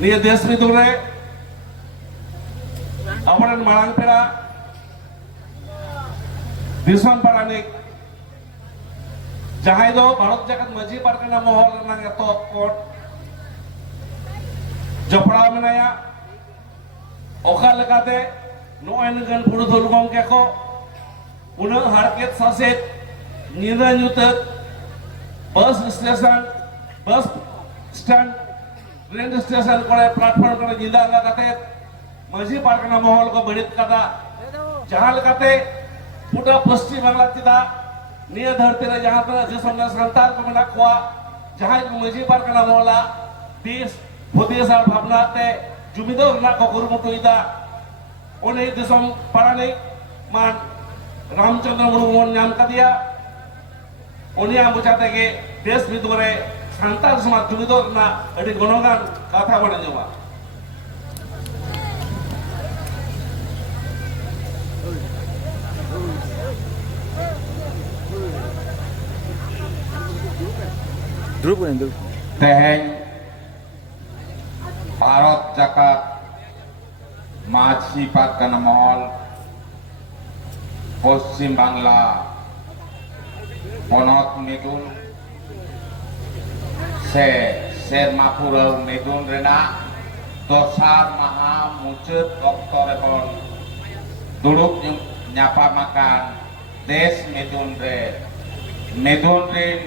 निये देश विदुर रे अबरन मांग पेड़ा दिसम पारानिक जहां दो भारत जगत मजी पारगना महल रनांग एतो कोट जपड़ा मेनाया ओखा लगाते नोय नगन पुरुधुल गमके को उन्हें हारकेत सासेत निदा ᱧᱩᱛᱟᱹᱛ bus station bus stand train station करे प्लेटफॉर्म करे निदा लगाते मजी पारगना महल को बड़ित कदा जहां लगाते पूरा पश्चिम बांग्ला चिदा निया धरती रे जहां पर जिसम संतान को मेना कोआ जहां को मजी पारगना महला दिस हुदिस आर भावनाते जुमिदो रना को कुरुमुटुइदा उन्हें दिसम पारानिक मान रामचंद्र मुर्मू नाम कदिया उन्हें बुझाते के देश विदुरे सांताल समाज जुमिदो रना अड़ी गुणगान कथा बने जवा तेहें भारत जाकात माझी पारगना महल पश्चिम बांगला पनत मिदुन से सेरमापुर मिदुन रेना दसार माहा मुचाद अक्तो रेबन दुरुब ᱧᱟᱯᱟᱢᱟᱠᱟᱱ देश मिदुन रे मिदुन रिन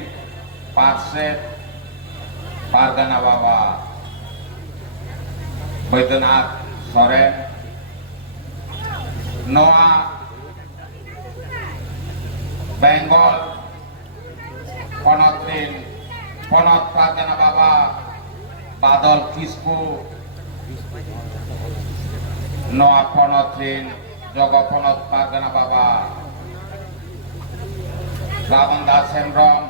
पार्षद पारगना बाबा बैद्यनाथ सोरेन नोआ बेंगल पनत रिन पनत पारगना बाबा बादल किस्कु नोआ पनत रिन जग पनत पारगना बाबा रावण दास हेम्ब्रम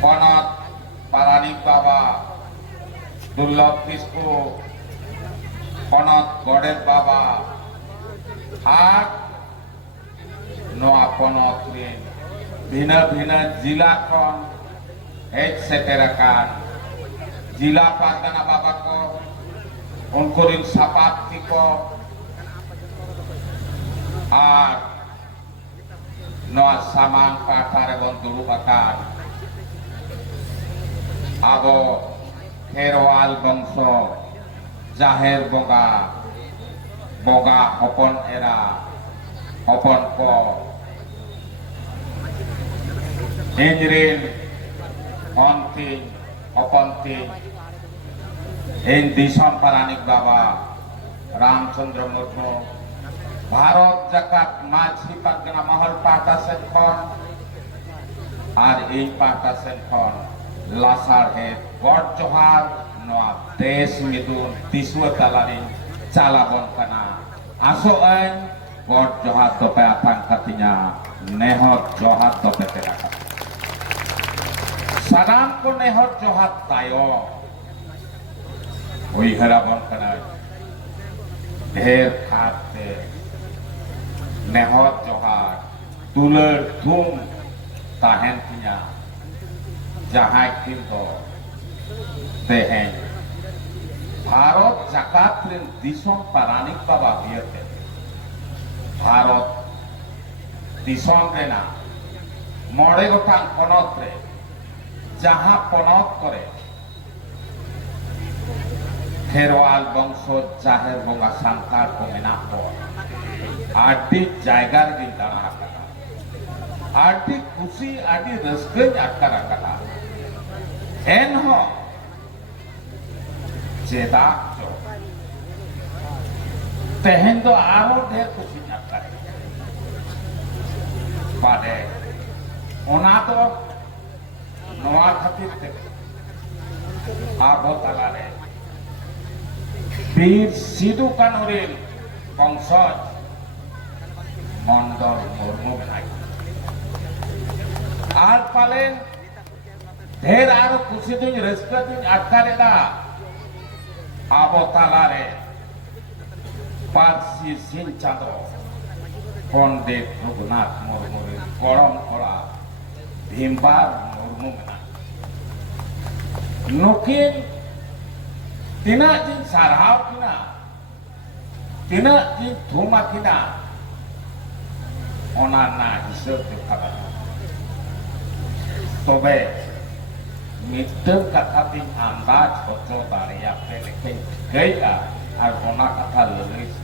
पनत पारानिक बाबा दुर्लभ किस्कु पनत गडेर बाबा हाट नोआ पनत रिन भिन्न भिन्न जिला खन हेज सेटेराकान जिला पारगना बाबा को उनको रिन सापाती को आर नोआ सामान पाठारे बन दुरुबाकान आबो खेरवाल वंश जाहेर बंगा बंगा हपन एरा हपन को इंजरिन हंती हपनती इन दिसम पारानिक बाबा रामचंद्र मुर्मू भारत जाकात माझी पारगना महल पाटा सेन खन और ए पाटा सेन खन लासार है गड जोहार नोआ देश मिदुन दिसुआ तालारिन चालाबन kana आसो आइन गड जोहार तोपे आथां कतिnya नेहर जोहार तोपे तेराका सानाम को नेहर जोहार तायो उइहराबन kana ढेर खाते नेहर जोहार तुलर धूम ताहेन तिnya जहां किंतो तेहें भारत जाकात रिन दिसम पारानिक बाबा बियते भारत दिसम रेना मोड़े गोटां पनत रे जहां पनत करे खेरवाल वंश जाहेर बंगा सांताल को मेना को आदि जायगा रे दाना कथा आदि खुशी आदि रस्के आटकारा कथा एन हो चेदा जो तेहें तो आरो ढेर खुशी आटकारे बादे ओना तो नोआ खातिर ते आबो तालारे वीर सिदु कान्हु रिन वंशज मंडल मुर्मू बनाई आर पालेन ढेर आरो खुशी दुñ रस्का दुñ आटकारेदा आबो तालारे पारसी सिन चांदो पंडित रघुनाथ मुर्मू गरम कड़ा भीमबार मुर्मू मेना नुकिन Tina jin sarhau kina, tina jin thuma kina, onana hisab dikhaga. Tobe mitem kata tim andaj hoco dari apa lekin gaya arona kata lelis.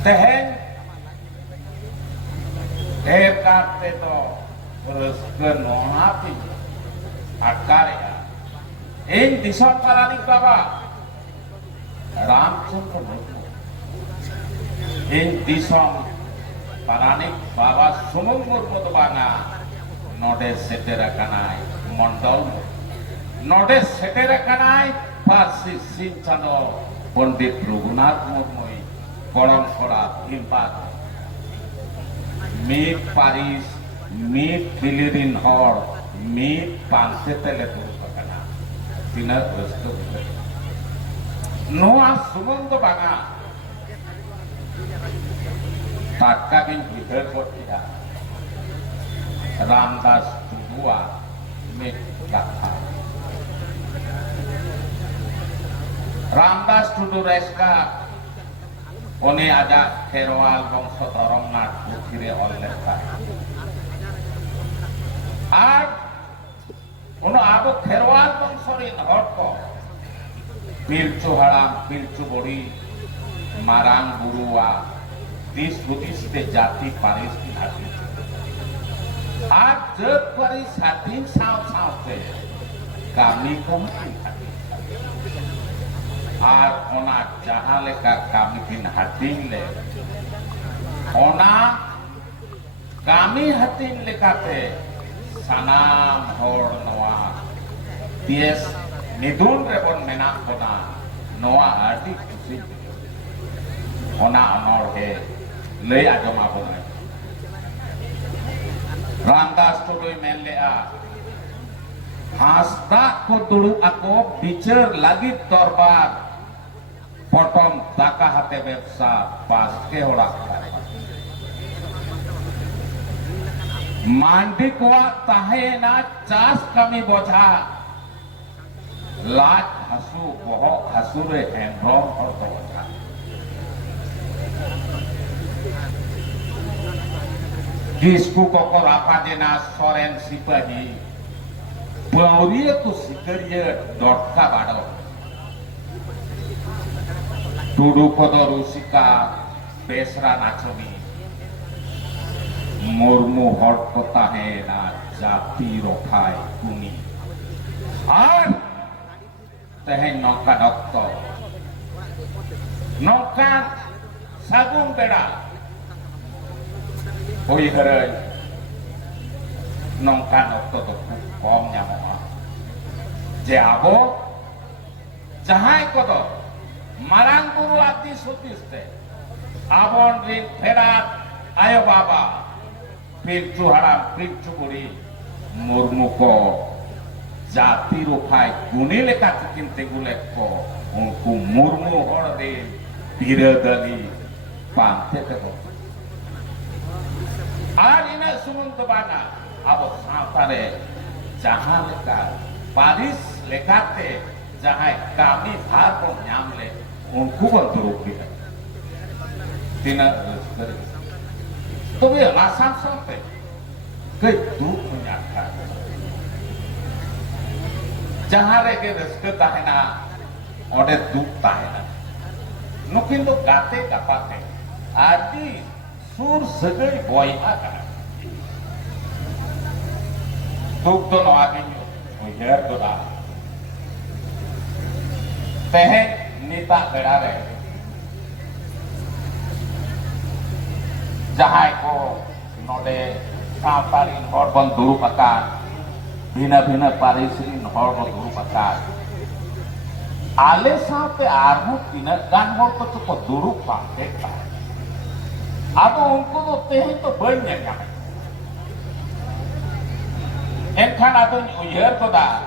Tehen kate to terus kenonati akarya. Ing disam paranik baba Ramchandra Murmu. Ing disam paranik baba Sumung Murmu to bana node setera kanai mondol node setera kanai Pasi Sincano Pondit Raghunath Murmu kolam kora impat meet Paris meet Bilirin Hor meet Panse Teletur Tina restu Noah Sumung to banga Tatka kin bidher kotia Ramdas Tudua mit Lakha Ramdas Tudu Reska Oni ada Kherwal bangsa Torong Nat Bukhire oleh Ar Uno abu Kherwal bangsorin hotko Pilcu haram, pilcu bodi Marang burua Dis budis te jati paris ki hati Ar jeb paris hati sao te Kami kumati hati Ar ona jaha leka kami kin hati le Ona kami hati lekate Sanam hor noa Ties nidun rebon menak kona Noa arti kusi Ona honor he Lei ajo mabung Ramdas tudui men lea Hasta ko dulu aku bicar lagi torbar Potom taka hate bepsa pas ke horak Mandi kuat tahe na cas kami bocha Lat hasu bohok hasure hendrom horto bocha Gisku kokor apa jena soren sipahi Bauriya tu sikarya dotka bado Tudu kodo rusika besra nachoni Murmu hot kota he na jati rokai kuni Ar tehen noka dokto Noka sagung beda Hoi harai Noka dokto to kom nyamoma Jabo Jahai kodo Marang guru ati sutiste Abon rin ferat Ayo baba Pilcu haram, pilcu buri Murmu ko Jati rupai Guni leka cikin tegulek ko Unku murmu horde Biradali Pante teko Arina sumun tebana Abo sautare Jahan leka Paris lekate Jahai kami bharko nyamle Unku banturuk kita Tina Rizkari Tapi alasan sampai Kedu menyatakan Jahare ke rezeki tahena Ode duk tahena Nukin tu gate kapate Adi sur segai boy akan Duk tu no aginyo Ujar tu dah Tehe nita berare Jahai ko node kaparin horbon duru pakan bina parisin horbon duru pakan ale sampai armu tina gan hor ko cukup duru pakai abo unku to teh to banyak ya enkan ado uyar to da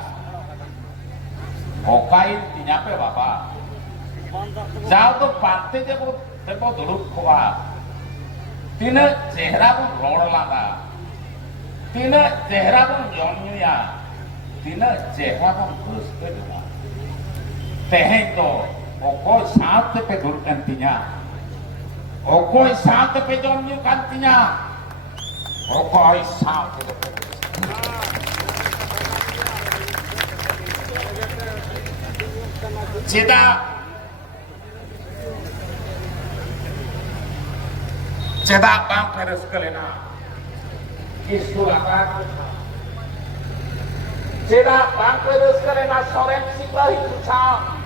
okai tinyape bapa jauh to pante jebo duru kuat Tina chehra pun road lada, tina chehra pun jomnya, tina chehra pun guste juga. Teheng to oko saat pe dur kantinya oko saat pe jom nyu kantinya oko saat pe cedak bang peres kelena istulakan cedak bang peres kelena soren siklahi kucang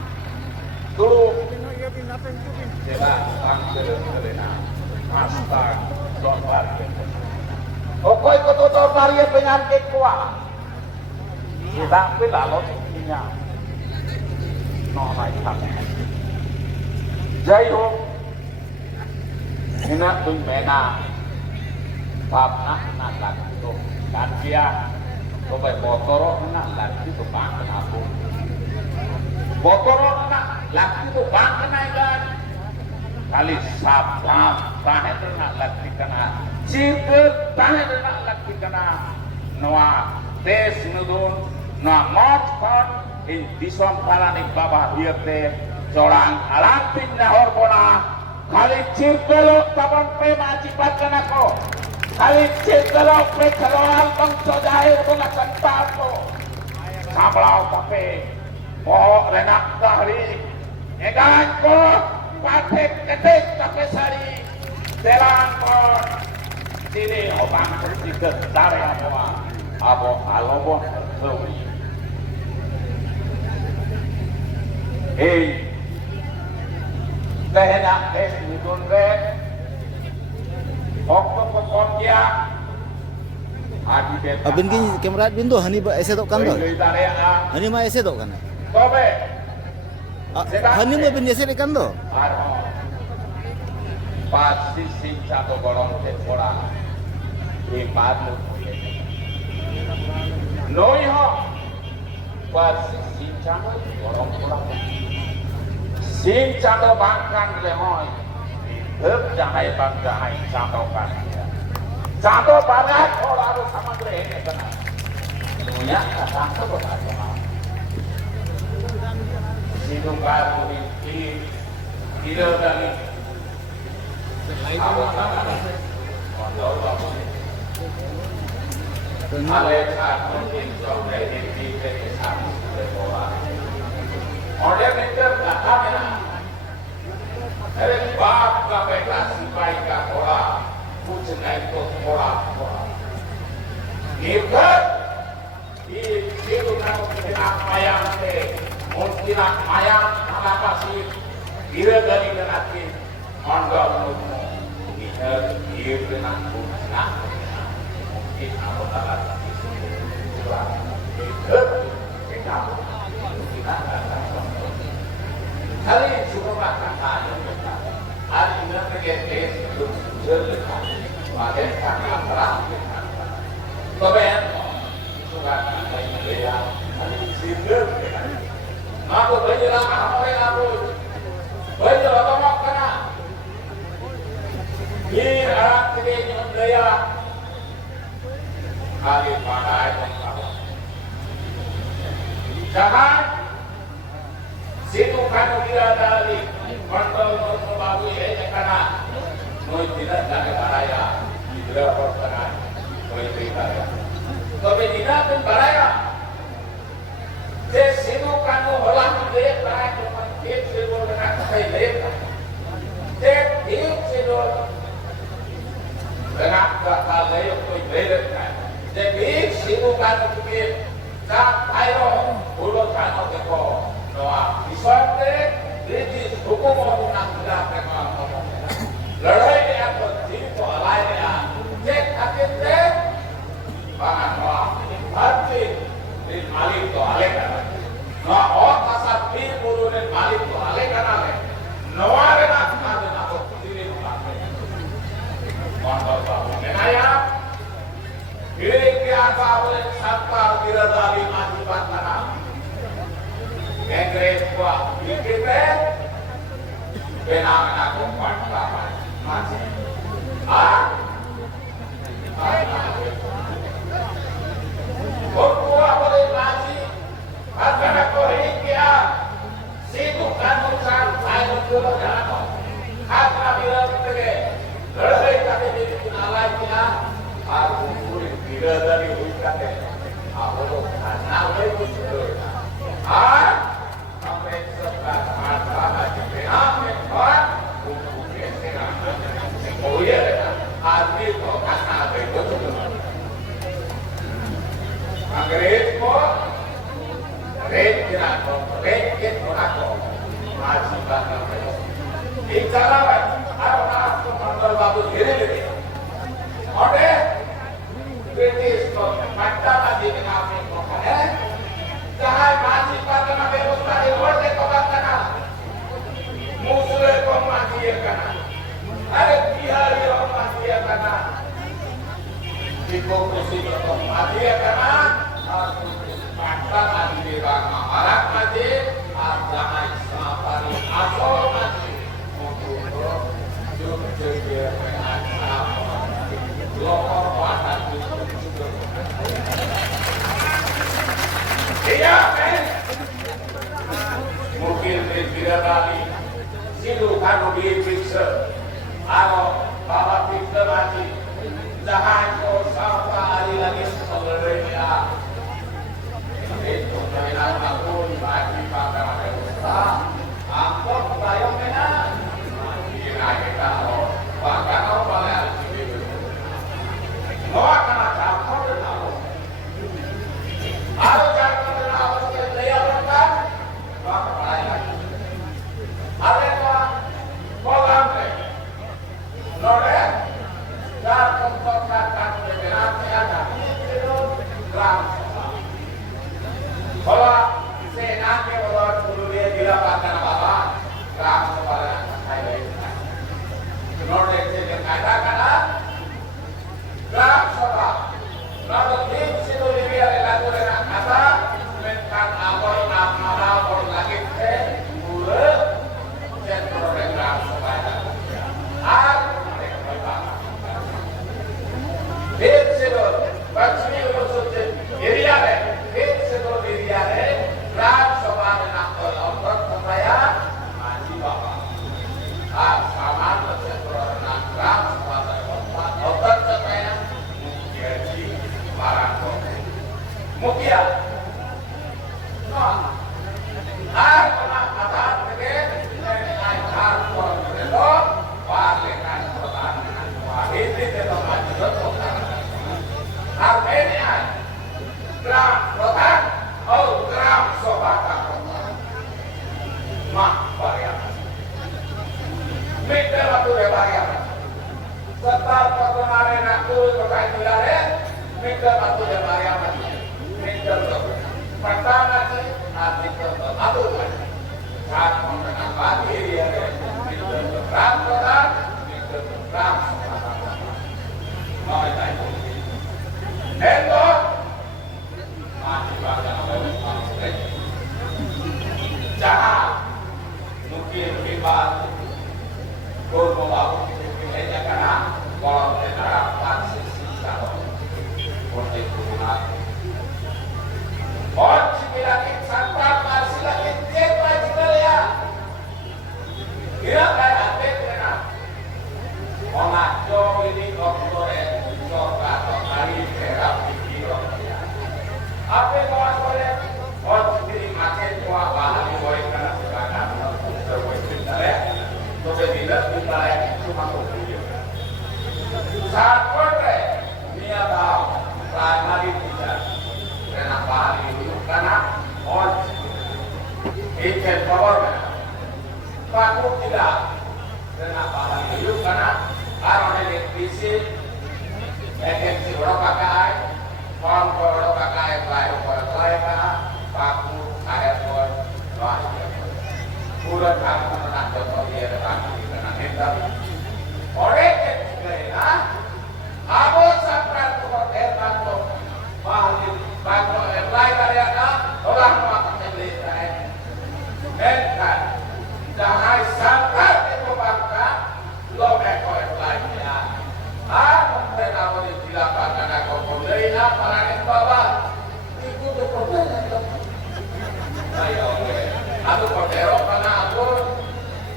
dulu cedak bang peres kelena asta dolar okoi kotor dari penyakit kuat cedak pe lalu tingginya no naik jai ho Ina tuh mena, bab nak lagi tu, dan dia sampai botoro nak lagi tu bangkan aku, botoro nak lagi tu bangkan aja, kali sabam tahan nak lagi kena, cikgu tahan nak lagi kena, noa tes nudun, noa motpon, in disom kalani bawah dia teh, corang alampin nahor bona. Kali cikgu taban pe macipat kanako, kali cikgu pe keluar bangsa jahir bungasan tapo, sablau tapi, po renak kahri, egan ko patek ketek tapi sari, telang ko, sini obang tertiket dari abo alobo tersewi. Tehena tes nudun re okto pokon dia adi bet Abin kini kamera bin tu hani ba ese tok kan tu. Hani ma ese tok kan. tobe Hani ma bin ese kan tu. pasti sinca to gorong te ora imat noi ho pasti sinca gorong ora Sing cato bangkan lemoy, jahai bang jahai cato kan, cato barat orang harus sama mereka kena, dunia cato bersama, hidup baru ini, hidup dari, awak mana, kontol baru, alexat mungkin sampai di kesal sekolah. Order minta kamera. Ada bab KPK sipai ka ora, kucing itu ora. Kita itu kan kita ayam teh, mungkin ayam apa sih? Kira dari nanti anda menunggu kita itu nanti mungkin apa lagi kita kali cuma makan aja hari ini terkait belum jelas bagian karena terang kemudian sudah saya hari sindir aku berjalan apa yang aku berjalan tomak kena ini arah kiri daya kali pakai jangan situ kan tidak dari kontrol babu ya karena noi tidak dari baraya tidak pertanyaan noi tidak ya tapi tidak pun baraya situ kan olah dia baraya kemudian situ dengan saya lihat dia situ dengan kata dia koi lihat jadi situ kan kemudian tak ayo ulo kan oke Noah, isonte, jadi hukum orang tidak memang lelai dia berdiri tu alai dia, cek akhir cek, bangan Noah, hati di malik tu alai kan, Noah orang kasar bil bulu di malik tu alai kan alai, Noah dia nak ada berdiri tu alai, mandor bahu menaya, dia bahu sampai tidak dari akibat tanah. Kengres kuat, kita benang aku kuat masih. Berkuah boleh masih, karena kau hingga si kira reket ako masih bakal bicara aku mandal babu diri ode British ko mata lagi dengan aku jahai masih bakal nabe ustadi orde ko bakana musre ko masih kana ada bihari ko masih kana hipokrasi ko masih kana aku mata lagi dengan arak masih jahai sapari asal masih iya men mungkin tidak kali silu kanu dipiksa kalau bawa piksa mati jangan kau sampai hari lagi sebenarnya itu mainan aku bagi pada mereka aku bayar mainan kita bahkan orang balai itu bahwa karena campur dan tahu ada campur dan tahu yang dia berkat bahwa balai lagi ada yang kolam deh nore dan memperkatakan beberapa ada itu gram bahwa senangnya bahwa dulu dia dilapatkan apa gram kepada saya Norde yang kata-kata Gram Sabah Norde tim situ libya lagu dengan kata menkan awal nama awal lagi mula sentro Gram Sabah aku mereka berbangga tim situ baksmi urusan diriare tim situ diriare Gram Sabah dengan orang supaya masih bapak sama gram obat supaya menjadi barang mukia pernah kata gede harus itu balikan pertanian ini tidak maju harganya gram rotan gram sobat mak varian Mitra waktu lebaran, setelah kemarin aku berkaitan mitra waktu lebaran, mitra pertama sih nanti aku saat mengenal pagi dia mitra berangkat, mitra berangkat, mau itu, endor masih banyak orang jahat, mungkin hebat. Kurma babu kayaknya karena kalau tidak pasti kalau untuk kurma si lagi santap masih lagi cepat juga ya kira kayak apa kena orang jauh ini dokter coba atau kali terapi kilo apa kau boleh sendiri macam tua bahan boleh karena sekarang terbuat ya tidak dibayar cuma video. Saat korek dia tahu primary tidak kenapa hari itu karena on agent power paku tidak kenapa hari itu karena elektrisi agensi orang pakai form orang pakai pelayan paku air pun kurang kamu pernah contoh dia depan karena kita orang kita aku sampai ke hotel bantu bantu apply karya orang mau beli saya kan jangan sampai itu bangka lo meko apply ya aku tahu di silakan karena kau beli apa yang bawa itu tuh problem ayo aku kotero karena aku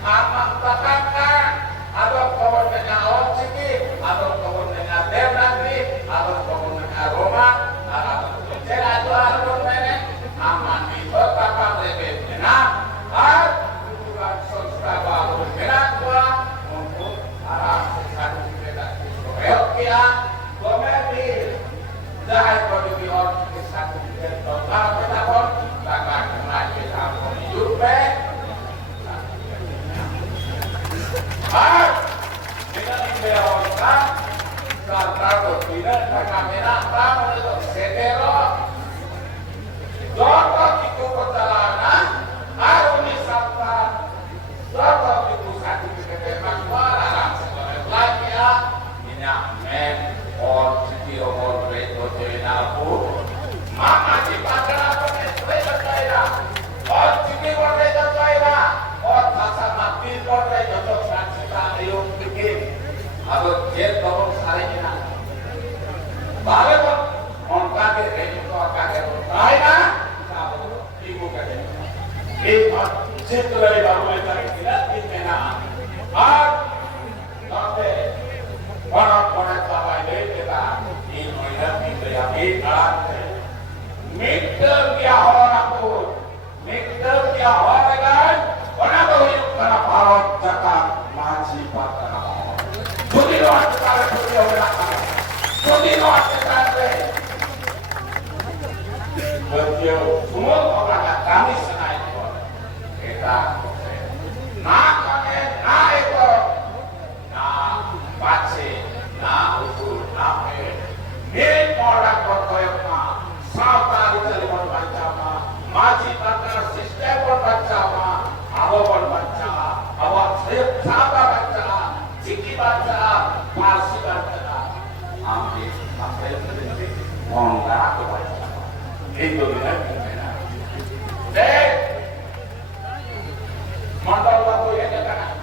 apa takkan atau kawan dengan oksiki atau kawan dengan nanti atau kawan dengan aroma atau cerah itu harus menek aman di betapa lebih benar tujuan sosial baru benar gua untuk arah satu beda Belgia komedi dah produksi orang satu beda dolar berapa takkan lagi Setelah baru tidak dimana, nanti orang-orang bawah kita ini yakin mikir dia orang pun, mikir dia orang kan, orang itu karena parot cakap maji patah. Jadi luar sekali dia orang, jadi luar sekali. Beliau semua orang kami senai kita, nak itu, nak baca, nak usul, nak ini orang berkoyak mah, sahabat di dalam baca maji patah sistem baca awal baca, awal sahabat baca, ciki baca, parsi baca, ambil sampai berhenti, mongga baca. Itu benar. Dek, mandor babu ya jangan.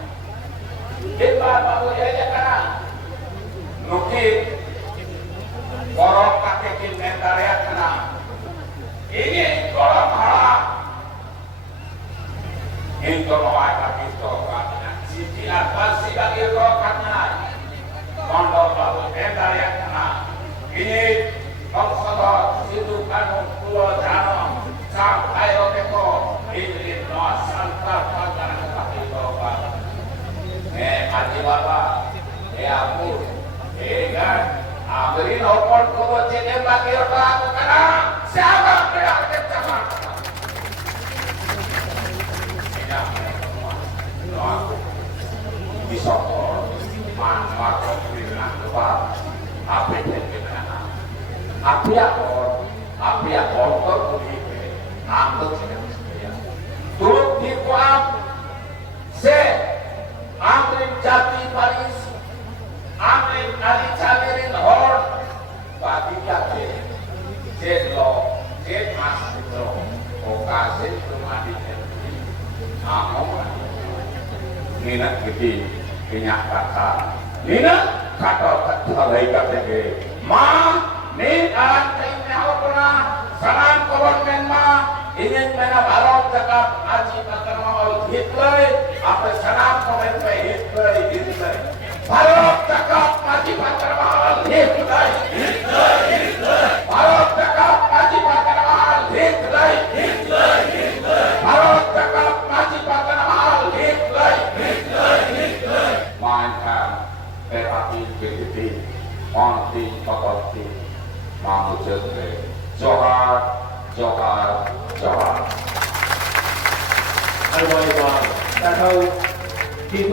Kita babu ya jangan. Nukit, korok kaki kimentar ya kena. Ini korok malah. Ini korok apa itu? Sisi apa sih bagi koroknya? Mandor babu kimentar ya kena. Ini Maksudnya situ kan pulau Jano sampai Oteko ini Nusantara pada kaki bapak. Mati bapak, ampun, kan? Beri nomor kau cene bagi orang karena siapa yang kecama? Ini disokor, manfaat pemberian kepada apa api kotor begitu, angkat sekali. Turut dikuat, amrin jati Paris, amrin ali camirin hor, bagi jati, lo, mas lo, okasi rumah di sini, minat gede, minyak kata, minat kata baik kata Nih alat kainnya pernah salam kawan mah ingin mana balok cakap aji bakar mau Hitler apa salam kawan Hitler balok cakap aji bakar mau Hitler balok cakap aji bakar mau Hitler balok cakap aji bakar mau Hitler mainkan tetapi begitu onti pakoti Mamu Jatre, Johar, Johar, Johar. Al-Baiwan, tahu di